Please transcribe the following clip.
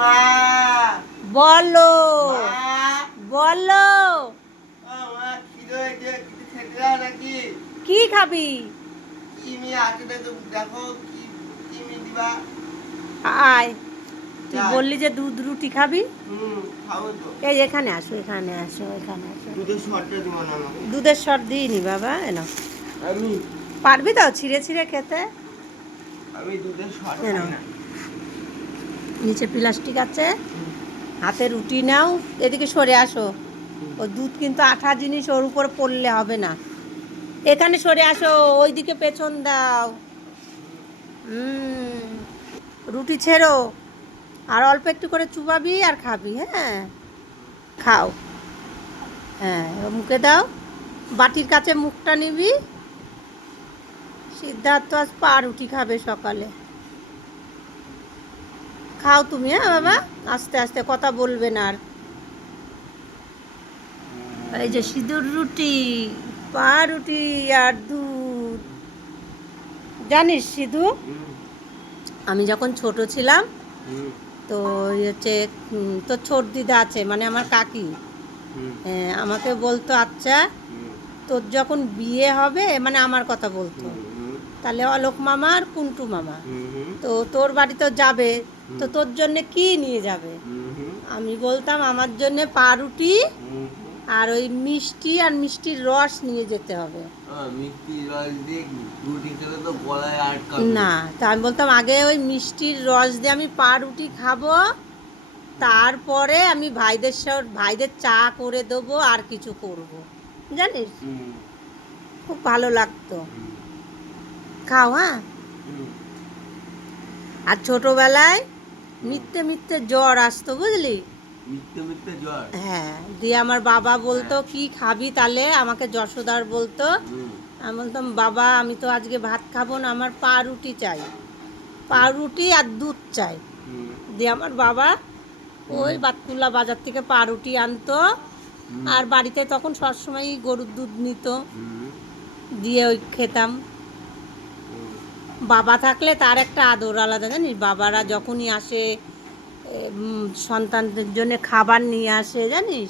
মা বলো মা বলো মা খিদে হয়েছে, কিছু খেতে দাও নাকি? কি খাবি? কি মি আছে তো দেখো, কি কি মি দিবা? আয়, তুই যাই। বললি যে দুধ রুটি খাবি। খাবো তো। এই এখানে আসো, এখানে আসো, এখানে আসো। দুধের শর্টটা দিব না আমাকে। দুধের শর দিইনি বাবা, এনো। আমি পারবি তো ছিঁড়ে ছিঁড়ে খেতে? আমি দুধের শর্ট এনো, খাই না। নিচে প্লাস্টিক আছে, হাতে রুটি নাও, এদিকে সরে আসো। ও দুধ কিন্তু আঠা জিনিস, ওর উপর পড়লে হবে না। এখানে সরে আসো, ওইদিকে পেছন দাও। রুটি ছেড়ো, আর অল্প একটু করে চুবাবি আর খাবি। হ্যাঁ, খাও। হ্যাঁ, এবার মুখে দাও, বাটির কাছে মুখটা নিবি। সিদ্ধার্থ আজ রুটি খাবে সকালে। খাও তুমি। হ্যাঁ বাবা, আস্তে আস্তে, কথা বলবে না আর। এই যে সিঁদুর রুটি, রুটি আর দুধ। জানিস সিধু, আমি যখন ছোট ছিলাম, তো হচ্ছে তোর ছোট দিদা আছে, মানে আমার কাকি, আমাকে বলতো, আচ্ছা তোর যখন বিয়ে হবে, মানে আমার কথা বলতো, তাহলে অলোক মামা আর কুন্টু মামা তো তোর বাড়িতে যাবে, তো তোর জন্যে কি নিয়ে যাবে? আমি বলতাম আমার জন্যে পাউরুটি আর ওই মিষ্টি আর মিষ্টির রস নিয়ে যেতে হবে। না, তা আমি বলতাম আগে ওই মিষ্টির রস দিয়ে আমি পাউরুটি খাবো, তারপরে আমি ভাইদের চা করে দেবো আর কিছু করব, জানিস, খুব ভালো লাগতো। খাও। হ্যাঁ, আর ছোটবেলায় মিথ্যে মিথ্যে জ্বর আসতো, বুঝলি? মিথ্যে জ্বর। হ্যাঁ, দিয়ে আমার বাবা বলতো কি খাবি, তাহলে আমাকে যশোদার বলতো। আমি বলতাম বাবা আমি তো আজকে ভাত খাবো না, আমার পাউরুটি চাই, পাউরুটি আর দুধ চাই। দিয়ে আমার বাবা ওই বাতকুল্লা বাজার থেকে পাউরুটি আনতো, আর বাড়িতে তখন সবসময় গরুর দুধ নিত, দিয়ে ওই খেতাম। বাবা থাকলে তার একটা আদর আলাদা, জানিস, বাবারা যখনই আসে সন্তানদের জন্য খাবার নিয়ে আসে, জানিস,